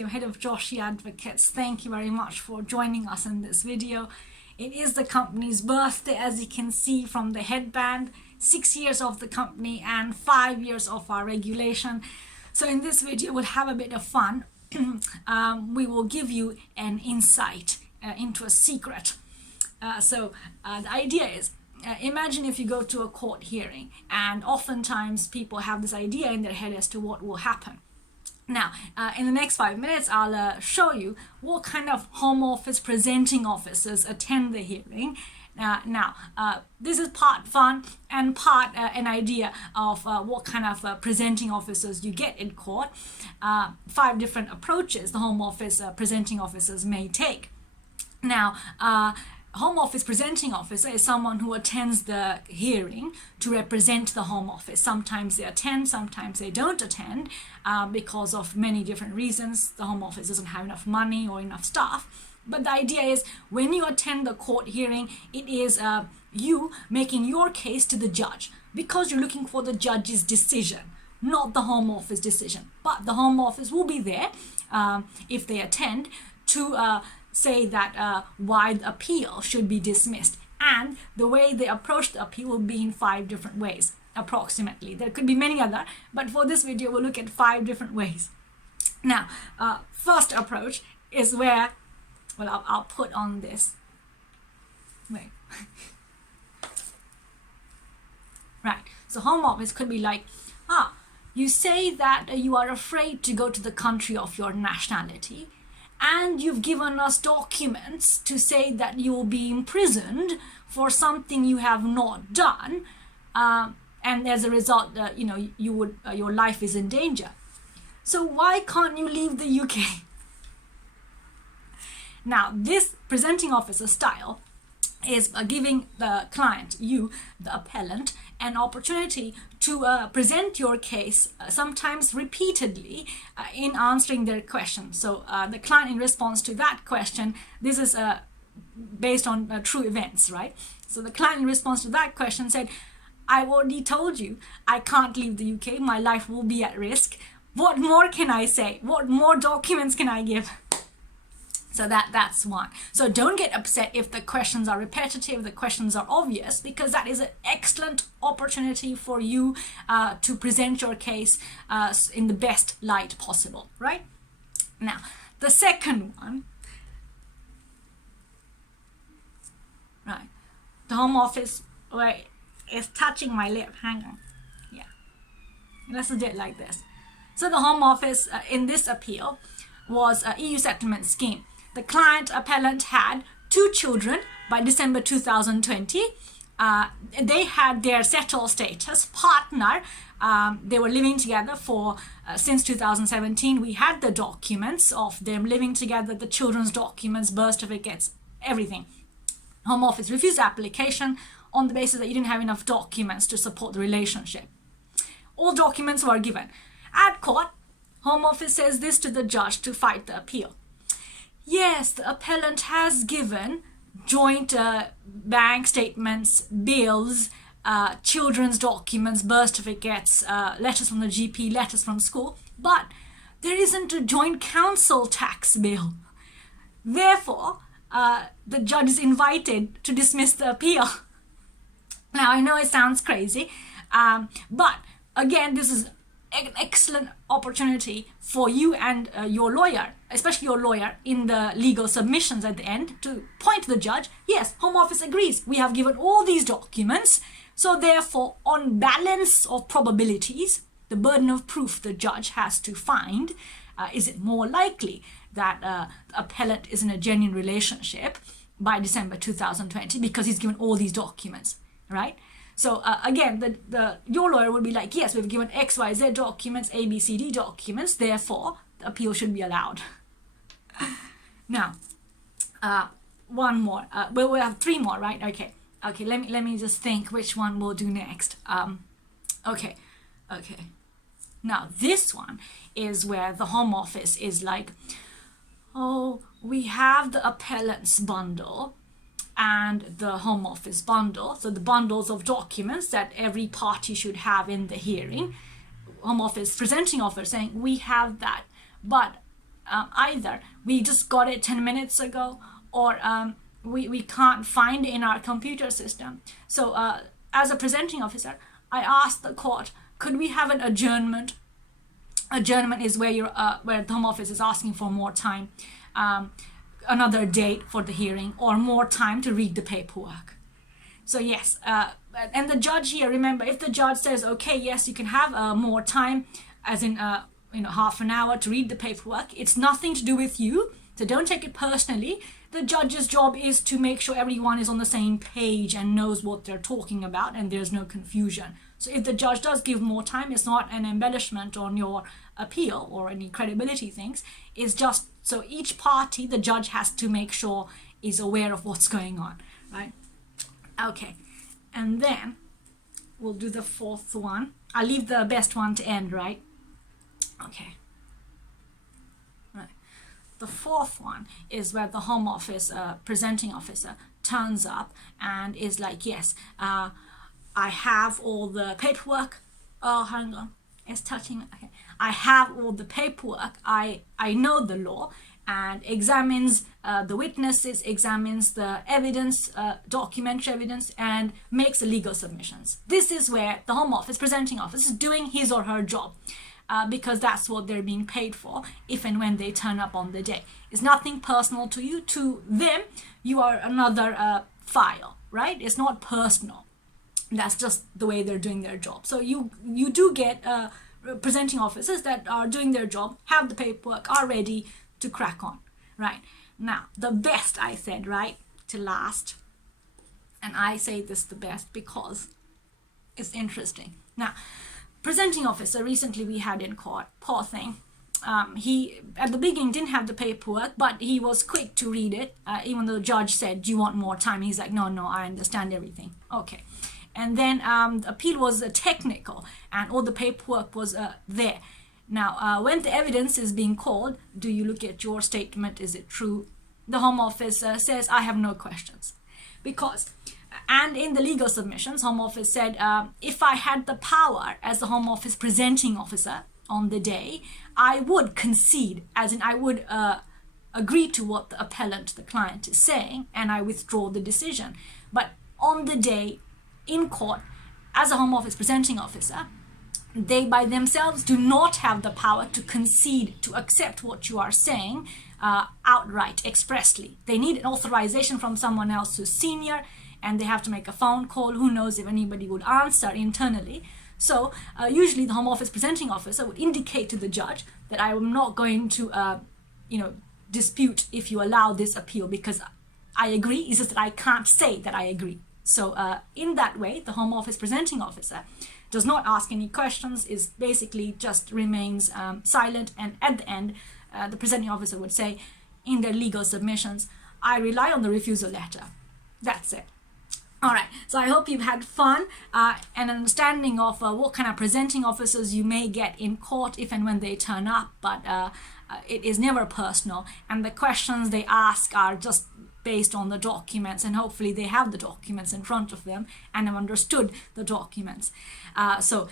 Team, Head of Joshi Advocates. Thank you very much for joining us in this video. It is the company's birthday, as you can see from the headband. 6 years of the company and 5 years of our regulation. So in this video, we'll have a bit of fun. We will give you an insight into a secret. The idea is, imagine if you go to a court hearing, and oftentimes people have this idea in their head as to what will happen. Now, in the next 5 minutes, I'll show you what kind of Home Office presenting officers attend the hearing. This is part fun and part an idea of what kind of presenting officers you get in court. 5 different approaches the Home Office presenting officers may take. Now, Home Office presenting officer is someone who attends the hearing to represent the Home Office. Sometimes they attend, sometimes they don't attend because of many different reasons. The Home Office doesn't have enough money or enough staff. But the idea is, when you attend the court hearing, it is you making your case to the judge, because you're looking for the judge's decision, not the Home Office decision. But the Home Office will be there if they attend to say that why the appeal should be dismissed. And the way they approach the appeal will be in 5 different ways, approximately. There could be many other, but for this video, we'll look at 5 different ways. Now, first approach is where, well, I'll put on this. Wait. Right, so Home Office could be like, you say that you are afraid to go to the country of your nationality, and you've given us documents to say that you will be imprisoned for something you have not done, and as a result, your life is in danger. So why can't you leave the UK? Now, this presenting officer style is giving the client, you, the appellant, an opportunity to present your case, sometimes repeatedly, in answering their question. So the client, in response to that question, this is based on true events, right? So the client, in response to that question, said, "I've already told you I can't leave the UK, my life will be at risk. What more can I say? What more documents can I give?" So that's one. So don't get upset if the questions are repetitive, the questions are obvious, because that is an excellent opportunity for you to present your case in the best light possible, right? Now, the second one, right, the Home Office, wait, is touching my lip, hang on, yeah, let's do it like this. So the Home Office in this appeal was an EU settlement scheme. The client appellant had 2 children by December 2020. They had their settled status, partner. They were living together for since 2017. We had the documents of them living together, the children's documents, birth certificates, everything. Home Office refused the application on the basis that you didn't have enough documents to support the relationship. All documents were given. At court, Home Office says this to the judge to fight the appeal. Yes, the appellant has given joint bank statements, bills, children's documents, birth certificates, letters from the GP, letters from school, but there isn't a joint council tax bill. Therefore, the judge is invited to dismiss the appeal. Now, I know it sounds crazy, but again, this is an excellent opportunity for you and your lawyer, especially your lawyer, in the legal submissions at the end, to point to the judge, yes, Home Office agrees, we have given all these documents, so therefore, on balance of probabilities, the burden of proof the judge has to find, is it more likely that the appellant is in a genuine relationship by December 2020 because he's given all these documents, right? So again, your lawyer would be like, yes, we've given X, Y, Z documents, A, B, C, D documents, therefore the appeal should be allowed. Now, one more. We'll have 3 more, right? Okay. Let me just think which one we'll do next. Okay. Now this one is where the Home Office is like, oh, we have the appellant's bundle and the Home Office bundle, so the bundles of documents that every party should have in the hearing. Home Office presenting officer saying, we have that, but either we just got it 10 minutes ago, or we can't find it in our computer system. So as a presenting officer, I asked the court, could we have an adjournment? Adjournment is where where the Home Office is asking for more time, another date for the hearing, or more time to read the paperwork. So yes, and the judge here, remember, if the judge says, okay, yes, you can have more time, as in half an hour to read the paperwork, it's nothing to do with you, so don't take it personally. The judge's job is to make sure everyone is on the same page and knows what they're talking about and there's no confusion. So if the judge does give more time, it's not an embellishment on your appeal or any credibility things. It's just so each party, the judge has to make sure is aware of what's going on, right? Okay, and then we'll do the fourth one. I'll leave the best one to end, right? Okay. Right. The fourth one is where the Home Office presenting officer turns up and is like, yes, I have all the paperwork. Oh, hang on, it's touching. Okay, I have all the paperwork. I know the law, and examines the witnesses, examines the evidence, documentary evidence, and makes the legal submissions. This is where the Home Office presenting office is doing his or her job, because that's what they're being paid for if and when they turn up on the day. It's nothing personal to you. To them, you are another file, right? It's not personal. That's just the way they're doing their job. So you do get presenting officers that are doing their job, have the paperwork, are ready to crack on, right? Now, the best, I said, right, to last. And I say this the best because it's interesting. Now, presenting officer recently we had in court, poor thing. He at the beginning didn't have the paperwork, but he was quick to read it, even though the judge said, do you want more time? He's like, no, I understand everything. Okay. And then the appeal was technical and all the paperwork was there. Now, when the evidence is being called, do you look at your statement? Is it true? The Home Office says, I have no questions. Because, and in the legal submissions, Home Office said, if I had the power as the Home Office presenting officer on the day, I would concede, as in I would agree to what the appellant, the client, is saying, and I withdraw the decision. But on the day, in court, as a Home Office presenting officer, they by themselves do not have the power to concede, to accept what you are saying outright, expressly. They need an authorization from someone else who's senior, and they have to make a phone call. Who knows if anybody would answer internally. So usually the Home Office presenting officer would indicate to the judge that I am not going to dispute if you allow this appeal because I agree. It's just that I can't say that I agree. So in that way, the Home Office presenting officer does not ask any questions, is basically just remains silent, and at the end, the presenting officer would say in their legal submissions, I rely on the refusal letter. That's it. All right, so I hope you've had fun and understanding of what kind of presenting officers you may get in court if and when they turn up, but it is never personal, and the questions they ask are just based on the documents, and hopefully they have the documents in front of them and have understood the documents. So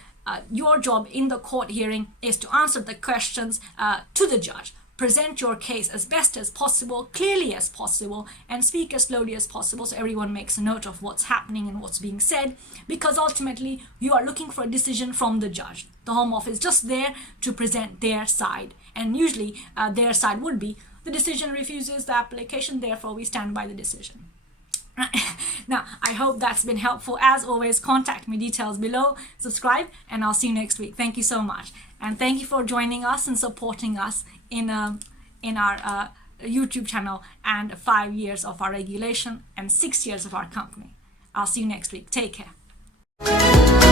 your job in the court hearing is to answer the questions to the judge, present your case as best as possible, clearly as possible, and speak as slowly as possible so everyone makes a note of what's happening and what's being said, because ultimately you are looking for a decision from the judge. The Home Office is just there to present their side, and usually their side would be the decision refuses the application, therefore we stand by the decision. Now, I hope that's been helpful. As always, contact me, details below, subscribe, and I'll see you next week. Thank you so much. And thank you for joining us and supporting us in our YouTube channel and 5 years of our regulation and 6 years of our company. I'll see you next week. Take care.